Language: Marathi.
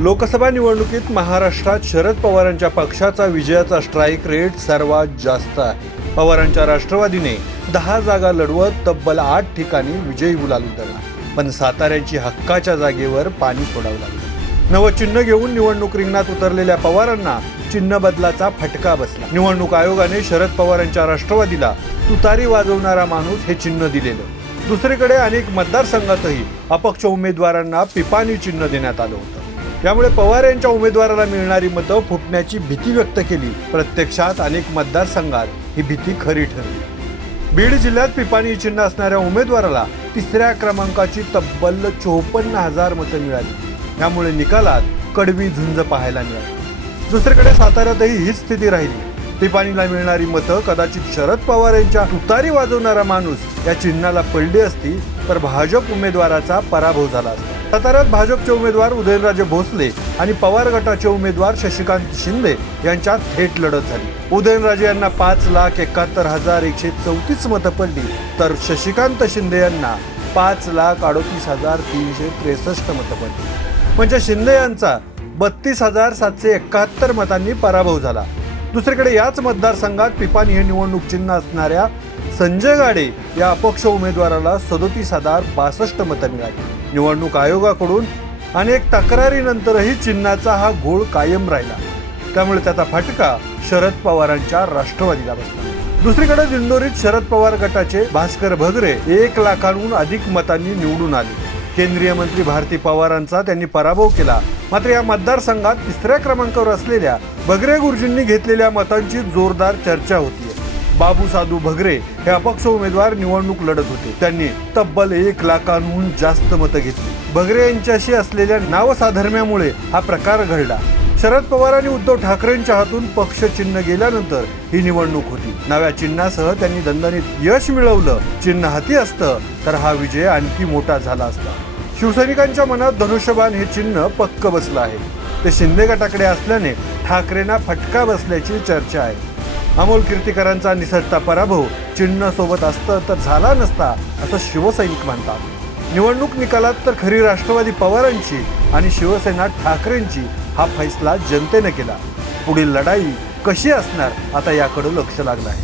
लोकसभा निवडणुकीत महाराष्ट्रात शरद पवारांच्या पक्षाचा विजयाचा स्ट्राईक रेट सर्वात जास्त आहे। पवारांच्या राष्ट्रवादीने 10 जागा लढवत तब्बल 8 ठिकाणी विजयी गुलाल उधळला, पण साताऱ्याची हक्काच्या जागेवर पाणी सोडावं लागलं। नवं चिन्ह घेऊन निवडणूक रिंगणात उतरलेल्या पवारांना चिन्ह बदलाचा फटका बसला। निवडणूक आयोगाने शरद पवारांच्या राष्ट्रवादीला तुतारी वाजवणारा माणूस हे चिन्ह दिलेलं। दुसरीकडे अनेक मतदारसंघातही अपक्ष उमेदवारांना पिपाणी चिन्ह देण्यात आलं होतं। यामुळे पवार यांच्या उमेदवाराला मिळणारी मतं फुटण्याची भीती व्यक्त केली। प्रत्यक्षात अनेक मतदारसंघात ही भीती खरी ठरली। बीड जिल्ह्यात पिपाणी चिन्ह असणाऱ्या उमेदवाराला 3ऱ्या क्रमांकाची तब्बल 54,000 मतं मिळाली। यामुळे निकालात कडवी झुंज पाहायला मिळाली। दुसरीकडे साताऱ्यातही हीच स्थिती राहिली। पिपाणीला मिळणारी मतं कदाचित शरद पवार यांच्या तुतारी वाजवणारा माणूस या चिन्हाला पडली असती तर भाजप उमेदवाराचा पराभव झाला असता। साताऱ्यात भाजपचे उमेदवार उदयनराजे भोसले आणि पवार गटाचे उमेदवार शशिकांत शिंदे यांच्यात थेट लढत झाली। उदयनराजे यांना 5,71,134 मतं पडली, तर शशिकांत शिंदे यांना 5,38,363 मतं पडली। म्हणजे शिंदे यांचा 32,771 मतांनी पराभव झाला। दुसरीकडे याच मतदारसंघात पिपाणी हे निवडणूक चिन्ह असणाऱ्या संजय गाडे या अपक्ष उमेदवाराला 37,062 मतं मिळाली। निवडणूक आयोगाकडून अनेक तक्रारीनंतरही चिन्हाचा हा घोळ कायम राहिला, त्यामुळे त्याचा फटका शरद पवारांच्या राष्ट्रवादीला बसला। दुसरीकडे दिंडोरीत शरद पवार गटाचे भास्कर भगरे 1 लाखांहून अधिक मतांनी निवडून आले। केंद्रीय मंत्री भारती पवारांचा त्यांनी पराभव केला। मात्र या मतदारसंघात 3ऱ्या क्रमांकावर असलेल्या भगरे गुरुजींनी घेतलेल्या मतांची जोरदार चर्चा होती। बाबू साधू भगरे हे अपक्ष उमेदवार निवडणूक लढत होते। त्यांनी तब्बल 1 लाखांहून जास्त मतं घेतली। भगरे यांच्याशी असलेल्या नावसाधर्म्यामुळे हा प्रकार घडला। शरद पवार आणि उद्धव ठाकरेंच्या हातून पक्ष चिन्ह गेल्यानंतर ही निवडणूक होती। नव्या चिन्हासह त्यांनी दणदणीत यश मिळवलं। चिन्ह हाती असतं तर हा विजय आणखी मोठा झाला असता। शिवसैनिकांच्या मनात धनुष्यबाण हे चिन्ह पक्क बसलं आहे। ते शिंदे गटाकडे असल्याने ठाकरेंना फटका बसल्याची चर्चा आहे। अमोल कीर्तीकरांचा निसटता पराभव चिन्ह सोबत असतं तर झाला नसता असं शिवसैनिक म्हणतात। निवडणूक निकालात तर खरी राष्ट्रवादी पवारांची आणि शिवसेना ठाकरेंची हा फैसला जनतेने केला। पुढील लढाई कशी असणार आता याकडे लक्ष लागलं आहे।